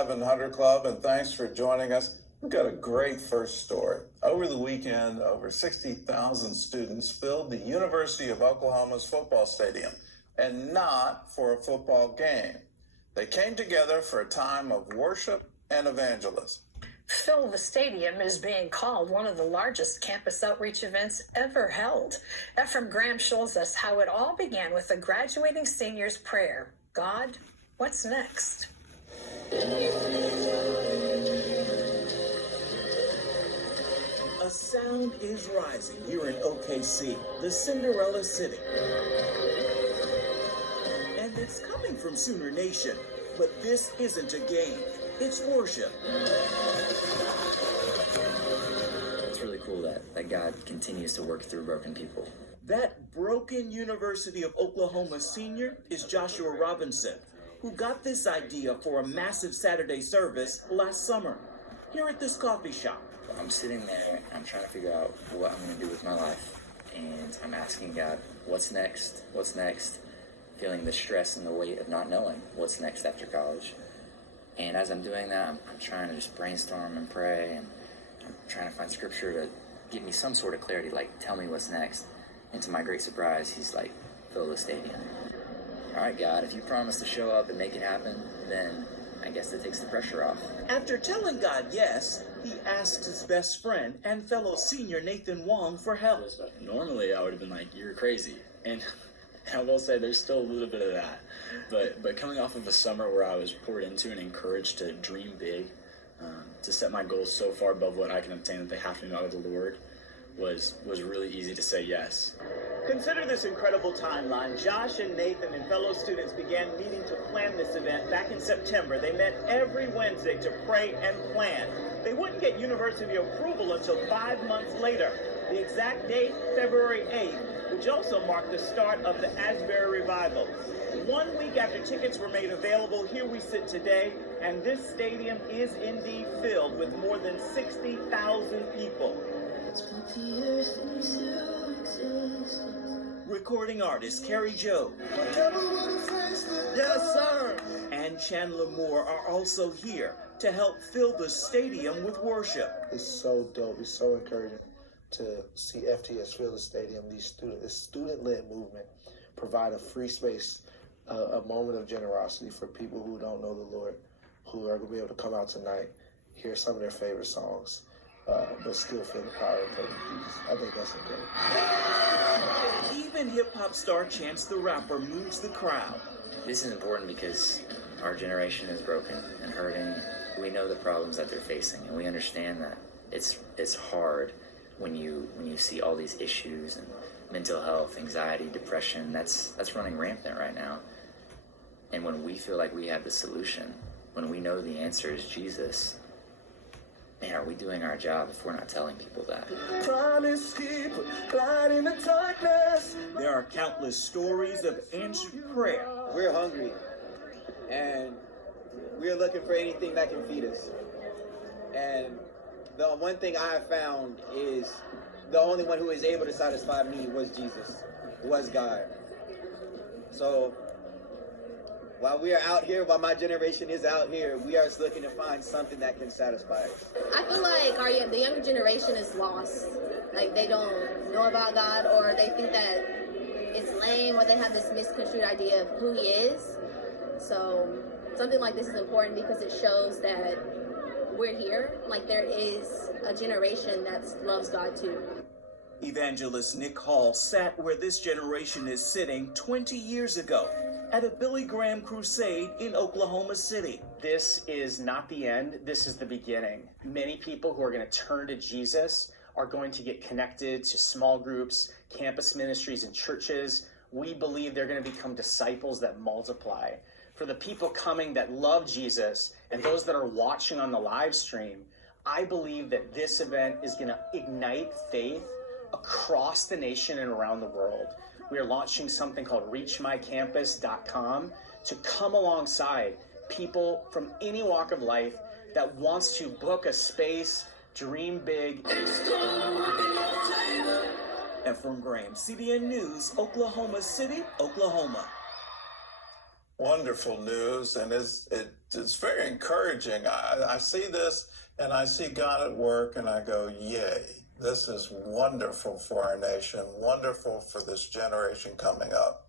700 Club, and thanks for joining us. We've got a great first story. Over the weekend, over 60,000 students filled the University of Oklahoma's football stadium, and not for a football game. They came together for a time of worship and evangelism. Fill the Stadium is being called one of the largest campus outreach events ever held. Ephraim Graham shows us how it all began with a graduating senior's prayer. God, what's next? A sound is rising here in OKC, the Cinderella City. And it's coming from Sooner Nation, but this isn't a game, it's worship. It's really cool that God continues to work through broken people. That broken University of Oklahoma senior is Joshua Robinson, who got this idea for a massive Saturday service last summer, here at this coffee shop. I'm sitting there, I'm trying to figure out what I'm going to do with my life, and I'm asking God, what's next? What's next? Feeling the stress and the weight of not knowing what's next after college. And as I'm doing that, I'm trying to just brainstorm and pray, and I'm trying to find scripture to give me some sort of clarity, like, tell me what's next. And to my great surprise, he's like, fill the stadium. All right, God, if you promise to show up and make it happen, then I guess that takes the pressure off. After telling God yes, he asked his best friend and fellow senior Nathan Wong for help. Normally, I would have been like, you're crazy. And I will say there's still a little bit of that. But coming off of a summer where I was poured into and encouraged to dream big, to set my goals so far above what I can obtain that they have to be out of the Lord, was really easy to say yes. Consider this incredible timeline. Josh and Nathan and fellow students began meeting to plan this event back in September. They met every Wednesday to pray and plan. They wouldn't get university approval until 5 months later. The exact date, February 8th, which also marked the start of the Asbury Revival. 1 week after tickets were made available, here we sit today, and this stadium is indeed filled with more than 60,000 people. Recording artist Carrie Joe. Yes, sir. And Chandler Moore are also here to help fill the stadium with worship. It's so dope. It's so encouraging to see FTS fill the stadium. This student-led movement provide a free space, a moment of generosity for people who don't know the Lord, who are going to be able to come out tonight, hear some of their favorite songs, but still feel the power of perfect peace. I think that's incredible. Even hip-hop star Chance the Rapper moves the crowd. This is important because our generation is broken and hurting. We know the problems that they're facing, and we understand that it's hard when you see all these issues and mental health, anxiety, depression. That's running rampant right now. And when we feel like we have the solution, when we know the answer is Jesus, man, are we doing our job if we're not telling people that? Promise keeper, light in the darkness. There are countless stories of answered prayer. We're hungry, and we're looking for anything that can feed us. And the one thing I have found is the only one who is able to satisfy me was Jesus, was God. So while we are out here, while my generation is out here, we are looking to find something that can satisfy us. I feel like the younger generation is lost. Like, they don't know about God, or they think that it's lame, or they have this misconstrued idea of who he is. So something like this is important because it shows that we're here. Like, there is a generation that loves God too. Evangelist Nick Hall sat where this generation is sitting 20 years ago at a Billy Graham crusade in Oklahoma City. This is not the end. This is the beginning. Many people who are going to turn to Jesus are going to get connected to small groups, campus ministries, and churches. We believe they're going to become disciples that multiply. For the people coming that love Jesus and those that are watching on the live stream, I believe that this event is going to ignite faith across the nation and around the world. We are launching something called reachmycampus.com to come alongside people from any walk of life that wants to book a space, dream big. Ephraim Graham, CBN News, Oklahoma City, Oklahoma. wonderful news, and it's very encouraging. I see this, and I see God at work, and I go, yay. This is wonderful for our nation, wonderful for this generation coming up.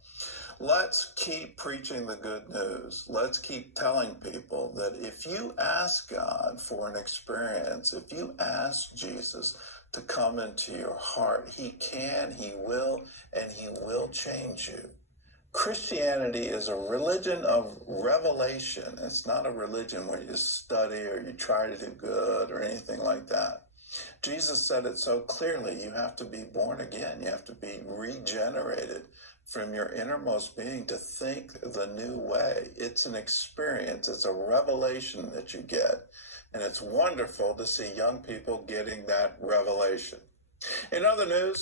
Let's keep preaching the good news. Let's keep telling people that if you ask God for an experience, if you ask Jesus to come into your heart, he can, he will, and he will change you. Christianity is a religion of revelation. It's not a religion where you study or you try to do good or anything like that. Jesus said it so clearly. You have to be born again. You have to be regenerated from your innermost being to think the new way. It's an experience. It's a revelation that you get. And it's wonderful to see young people getting that revelation. In other news,